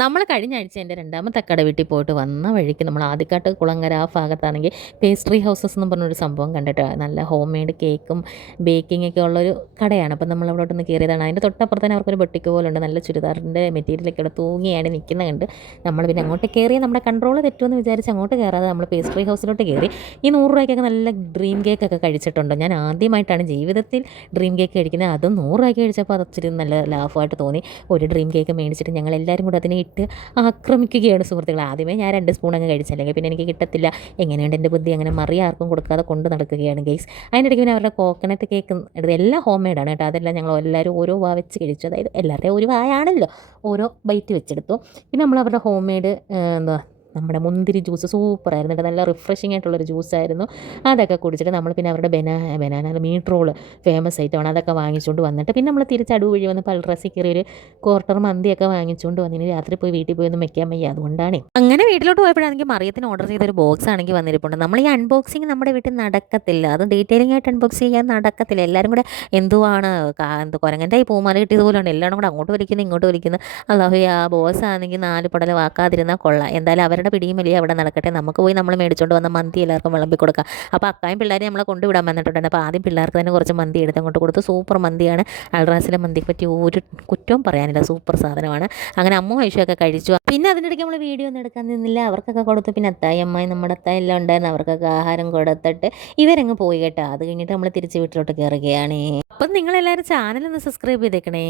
നമ്മൾ കഴിഞ്ഞ ആഴ്ച എന്റെ രണ്ടാമത്തെ കട വീട്ടിൽ പോയിട്ട് വന്ന വഴിക്ക് നമ്മൾ ആദ്യക്കാട്ട് കുളങ്ങര ആ ഭാഗത്താണെങ്കിൽ പേസ്ട്രി ഹൗസസ് എന്ന് പറഞ്ഞൊരു സംഭവം കണ്ടിട്ട് നല്ല ഹോം മെയ്ഡ് കേക്കും ബേക്കിംഗ് ഒക്കെ ഉള്ളൊരു കടയാണ്. അപ്പം നമ്മൾ അവിടെ ഒന്ന് കയറിയതാണ്. അതിന്റെ തൊട്ടപ്പുറത്ത് തന്നെ അവർക്കൊരു ബൊട്ടിക്ക് പോലുണ്ട് നല്ല ചുരിദാറിന്റെ മെറ്റീരിയലൊക്കെ ഇവിടെ തൂങ്ങിയാണ് നിൽക്കുന്നത് കണ്ട് നമ്മൾ പിന്നെ അങ്ങോട്ട് കയറി നമ്മുടെ കൺട്രോൾ തെറ്റുമെന്ന് വിചാരിച്ച് അങ്ങോട്ട് കയറാതെ നമ്മൾ പേസ്ട്രി ഹൗസിലോട്ട് കയറി. ഈ നൂറ് രൂപയ്ക്കൊക്കെ നല്ല ഡ്രീം കേക്കൊക്കെ കഴിച്ചിട്ടുണ്ട്. ഞാൻ ആദ്യമായിട്ടാണ് ജീവിതത്തിൽ ഡ്രീം കേക്ക് കഴിക്കുന്നത്. അതും നൂറ് രൂപയ്ക്ക് കഴിച്ചപ്പോൾ അത് ഇച്ചിരി നല്ല ലാഫായിട്ട് തോന്നി. ഒരു ഡ്രീം കേക്ക് മേടിച്ചിട്ട് ഞങ്ങൾ എല്ലാവരും കൂടെ അതിനെ ഇട്ട് ആക്രമിക്കുകയാണ് സുഹൃത്തുക്കൾ ആദ്യമേ ഞാൻ രണ്ട് സ്പൂൺ അങ്ങ് കഴിച്ചല്ലെങ്കിൽ പിന്നെ എനിക്ക് കിട്ടത്തില്ല. എങ്ങനെയുണ്ട് എന്റെ ബുദ്ധി? അങ്ങനെ മറി ആർക്കും കൊടുക്കാതെ കൊണ്ട് നടക്കുകയാണ് ഗെയ്സ് അതിനിടയ്ക്ക് പിന്നെ അവരുടെ കോക്കനട്ട് കേക്ക് എടുത്ത് എല്ലാം ഹോം മെയ്ഡാണ് കേട്ടോ. അതെല്ലാം ഞങ്ങൾ എല്ലാവരും ഓരോ വാ വെച്ച് കഴിച്ചു. അതായത് എല്ലാവരുടെയും ഒരു വായാണല്ലോ. ഓരോ ബൈറ്റ് വെച്ചെടുത്തു. പിന്നെ നമ്മൾ അവരുടെ ഹോം മെയ്ഡ് എന്താ നമ്മുടെ മുന്തിരി ജ്യൂസ് സൂപ്പറായിരുന്നു കേട്ടോ നല്ല റിഫ്രഷിംഗ് ആയിട്ടുള്ളൊരു ജ്യൂസായിരുന്നു അതൊക്കെ കുടിച്ചിട്ട് നമ്മൾ പിന്നെ അവരുടെ ബനാ ബനാന മീറ്റ് റോൾ ഫേമസ് ഐറ്റമാണ് അതൊക്കെ വാങ്ങിച്ചുകൊണ്ട് വന്നിട്ട് പിന്നെ നമ്മൾ തിരിച്ച് അടു വഴി വന്ന് പൾറസി കയറി ഒരു ക്വാർട്ടർ മന്തിയൊക്കെ വാങ്ങിച്ചുകൊണ്ട് വന്നിന്. രാത്രി പോയി വീട്ടിൽ പോയി ഒന്ന് വെക്കാൻ വയ്യ. അതുകൊണ്ടാണ്. അങ്ങനെ വീട്ടിലോട്ട് പോയപ്പോഴാണെങ്കിൽ മറിയത്തിന് ഓർഡർ ചെയ്തൊരു ബോക്സ് ആണെങ്കിൽ വന്നിരിപ്പുണ്ട്. നമ്മൾ ഈ അൺബോക്സിങ് നമ്മുടെ വീട്ടിൽ നടക്കത്തില്ല. അത് ഡീറ്റെയിലിംഗ് ആയിട്ട് അൺബോക്സ് ചെയ്യാൻ നടക്കത്തില്ല. എല്ലാവരും കൂടെ എന്തുവാണ് എന്ത് കുരങ്ങന്റെ ഈ പൂമാല കിട്ടിയതുപോലെയാണ് എല്ലാവരും കൂടെ അങ്ങോട്ട് വലിക്കുന്നു ഇങ്ങോട്ട് വലിക്കുന്നു. അല്ലാഹു ആ ബോസ് ആണെങ്കിൽ നാല് പടല വാക്കാതിരുന്നാൽ കൊള്ളാം. എന്തായാലും അവരുടെ പിടിയും വലിയ അവിടെ നടക്കട്ടെ. നമുക്ക് പോയി നമ്മൾ മേടിച്ചുകൊണ്ട് വന്ന മന്തി എല്ലാവർക്കും വിളമ്പി കൊടുക്കാം. അപ്പോൾ അക്കായും പിള്ളേരെ നമ്മളെ കൊണ്ടുവിടാൻ വന്നിട്ടുണ്ടായിരുന്നു അപ്പോൾ ആദ്യം പിള്ളേർക്ക് തന്നെ കുറച്ച് മന്തി എടുത്ത് അങ്ങോട്ട് കൊടുത്തു. സൂപ്പർ മന്തിയാണ്. അൾട്രാസിലെ മന്തിയെ പറ്റി ഒരു കുറ്റവും പറയാനില്ല. സൂപ്പർ സാധനമാണ്. അങ്ങനെ അമ്മ വൈഷമൊക്കെ കഴിച്ചു. പിന്നെ അതിനിടയ്ക്ക് നമ്മൾ വീഡിയോ ഒന്നും എടുക്കാൻ നിന്നില്ല. അവർക്കൊക്കെ കൊടുത്ത്. പിന്നെ അത്തായി അമ്മായി നമ്മുടെ അത്തായി എല്ലാം ഉണ്ടായിരുന്നു. അവർക്കൊക്കെ ആഹാരം കൊടുത്തിട്ട് ഇവരങ്ങ് പോയി കേട്ടോ. അത് കഴിഞ്ഞിട്ട് നമ്മൾ തിരിച്ച് വീട്ടിലോട്ട് കയറുകയാണ് അപ്പം നിങ്ങളെല്ലാവരും ചാനൽ ഒന്ന് സബ്സ്ക്രൈബ് ചെയ്തേക്കണേ.